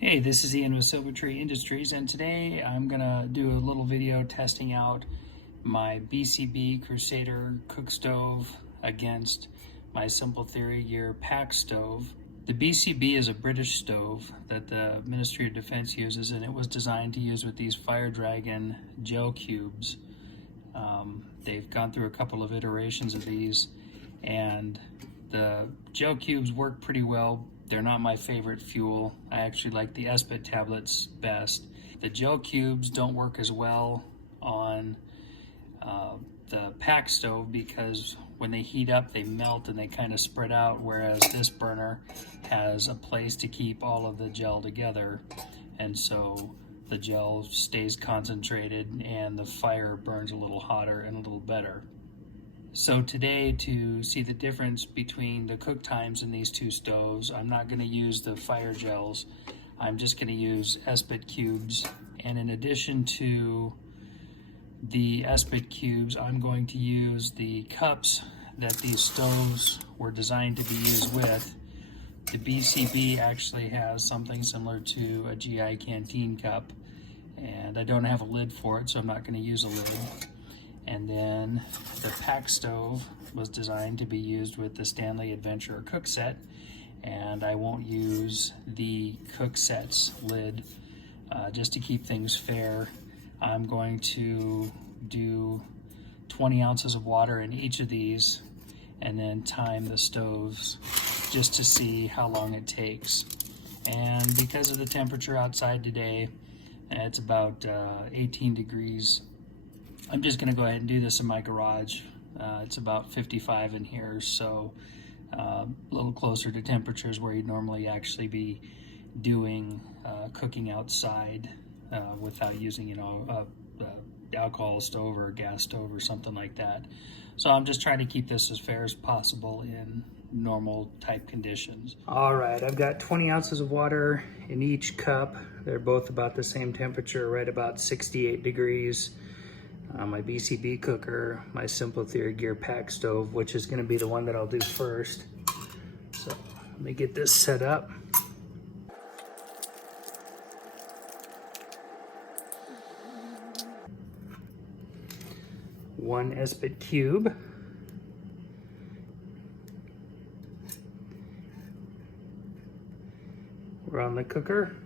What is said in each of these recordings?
Hey, this is Ian with Silver Tree Industries, and today I'm gonna do a little video testing out my BCB Crusader cook stove against my Simple Theory Gear pack stove. The BCB is a British stove that the Ministry of Defense uses, and it was designed to use with these Fire Dragon gel cubes. They've gone through a couple of iterations of these, and the gel cubes work pretty well. They're not my favorite fuel. I actually like the Esbit tablets best. The gel cubes don't work as well on the pack stove because when they heat up, they melt and they kind of spread out, whereas this burner has a place to keep all of the gel together. And so the gel stays concentrated and the fire burns a little hotter and a little better. So today, to see the difference between the cook times in these two stoves, I'm not going to use the fire gels. I'm just going to use Esbit cubes. And in addition to the Esbit cubes, I'm going to use the cups that these stoves were designed to be used with. The BCB actually has something similar to a GI canteen cup, and I don't have a lid for it, so I'm not going to use a lid. And then the pack stove was designed to be used with the Stanley Adventurer cook set, and I won't use the cook set's lid just to keep things fair. I'm going to do 20 ounces of water in each of these and then time the stoves just to see how long it takes. And because of the temperature outside today, it's about 18 degrees. I'm just going to go ahead and do this in my garage. It's about 55 in here, so a little closer to temperatures where you'd normally actually be doing cooking outside without using, a alcohol stove or a gas stove or something like that. So I'm just trying to keep this as fair as possible in normal type conditions. All right, I've got 20 ounces of water in each cup. They're both about the same temperature, right about 68 degrees. My BCB cooker, my Simple Theory Gear pack stove, which is going to be the one that I'll do first. So let me get this set up. One Esbit cube. We're on the cooker.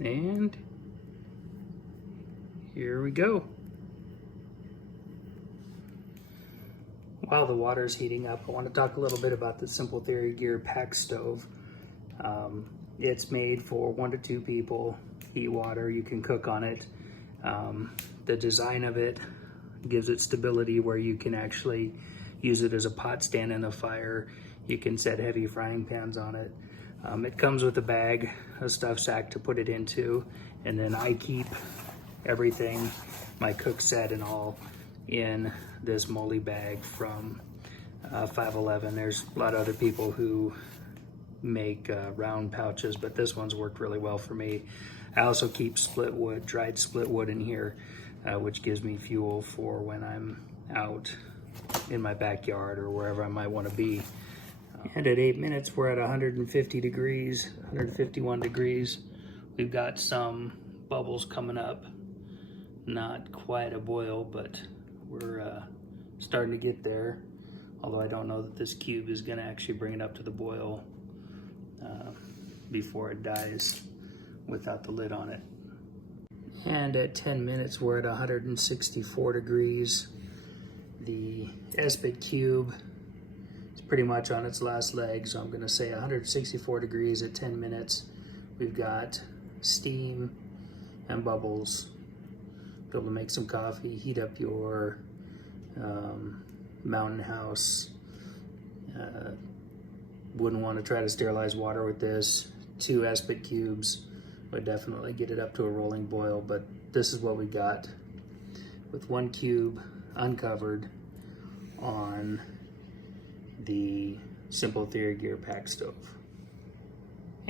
And here we go. While the water is heating up, I want to talk a little bit about the Simple Theory Gear pack stove. It's made for 1 to 2 people, heat water, you can cook on it. The design of it gives it stability where you can actually use it as a pot stand in the fire. You can set heavy frying pans on it. It comes with a bag, a stuff sack to put it into, and then I keep everything, my cook set and all, in this molly bag from 511. There's a lot of other people who make round pouches, but this one's worked really well for me. I also keep split wood, dried split wood in here, which gives me fuel for when I'm out in my backyard or wherever I might want to be. And at 8 minutes, we're at 150 degrees, 151 degrees. We've got some bubbles coming up. Not quite a boil, but we're starting to get there. Although I don't know that this cube is gonna actually bring it up to the boil before it dies without the lid on it. And at 10 minutes, we're at 164 degrees. The Esbit cube is pretty much on its last leg, so I'm gonna say 164 degrees at 10 minutes. We've got steam and bubbles. Be able to make some coffee, heat up your mountain house. Wouldn't want to try to sterilize water with this. 2 Esbit cubes would definitely get it up to a rolling boil, but this is what we got with 1 cube uncovered on the Simple Theory Gear pack stove.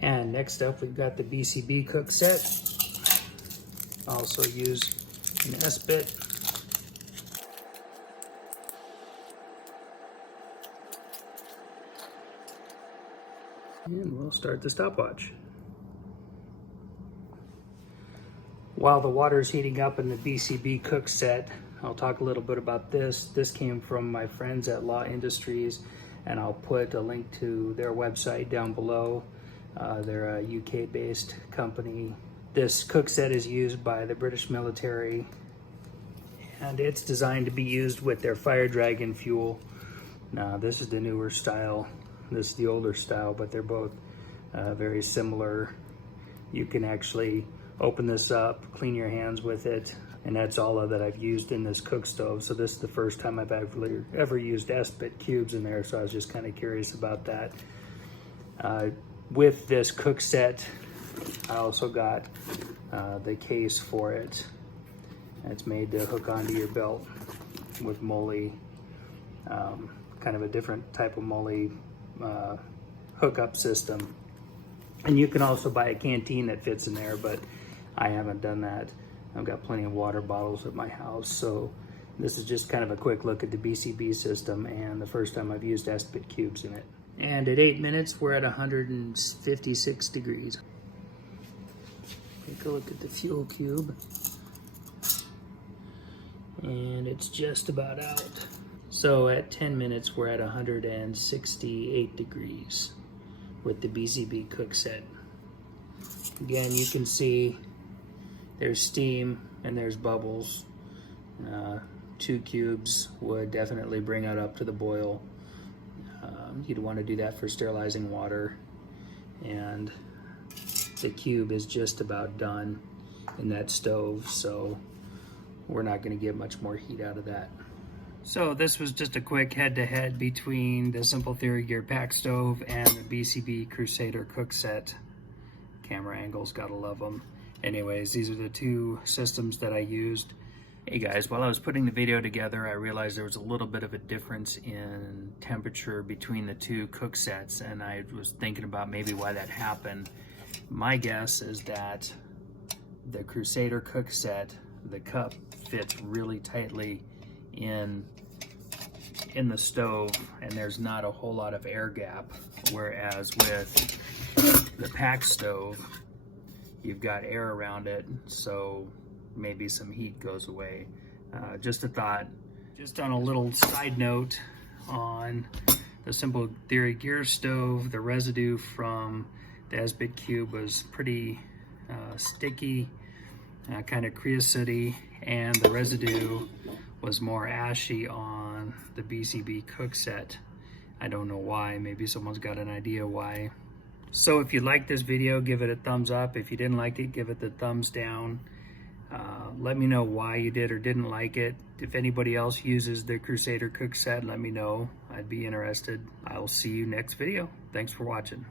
And next up, we've got the BCB cook set. Also use an Esbit. And we'll start the stopwatch. While the water is heating up in the BCB cook set, I'll talk a little bit about this. This came from my friends at Law Industries, and I'll put a link to their website down below. They're a UK-based company. This cook set is used by the British military, and it's designed to be used with their Fire Dragon fuel. Now, this is the newer style. This is the older style, but they're both very similar. You can actually open this up, clean your hands with it, and that's all that I've used in this cook stove. So this is the first time I've ever used Esbit cubes in there, so I was just kind of curious about that. With this cook set, I also got the case for it. It's made to hook onto your belt with moly, kind of a different type of moly hookup system. And you can also buy a canteen that fits in there, but I haven't done that. I've got plenty of water bottles at my house, so this is just kind of a quick look at the BCB system and the first time I've used Esbit cubes in it. And at 8 minutes, we're at 156 degrees. Take a look at the fuel cube. And it's just about out. So at 10 minutes, we're at 168 degrees with the BCB cook set. Again, you can see there's steam and there's bubbles. 2 cubes would definitely bring it up to the boil. You'd want to do that for sterilizing water. And the cube is just about done in that stove, so we're not going to get much more heat out of that. So this was just a quick head-to-head between the Simple Theory Gear pack stove and the BCB Crusader cook set. Camera angles, gotta love them. Anyways, these are the 2 systems that I used. Hey guys, while I was putting the video together, I realized there was a little bit of a difference in temperature between the 2 cook sets, and I was thinking about maybe why that happened. My guess is that the Crusader cook set, the cup fits really tightly in the stove, and there's not a whole lot of air gap, whereas with the pack stove, you've got air around it, so maybe some heat goes away. Just a thought. Just on a little side note on the Simple Theory Gear stove, the residue from the Esbit cube was pretty sticky, kind of creosote, and the residue was more ashy on the BCB cook set. I don't know why. Maybe someone's got an idea why. So if you liked this video, give it a thumbs up. If you didn't like it, give it the thumbs down. Let me know why you did or didn't like it. If anybody else uses the Crusader cook set, let me know. I'd be interested. I'll see you next video. Thanks for watching.